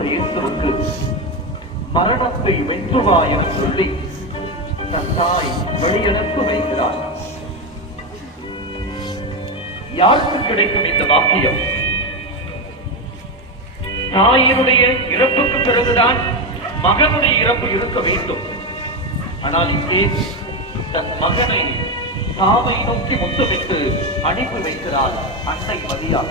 ஆண்டவர் இயேசுவுக்கு மரணத்தை வென்றுவா என சொல்லி தன் தாய் வெளியனுப்பு வைக்கிறார். யாருக்கு கிடைக்கும் இந்த வாக்கியம்? தாயினுடைய இறப்புக்கு பிறகுதான் மகனுடைய இறப்பு இருக்க வேண்டும். ஆனால் இங்கே தன் மகனை தாவை நோக்கி முத்தமிட்டு அனுப்பி வைக்கிறாள் அன்னை மரியா.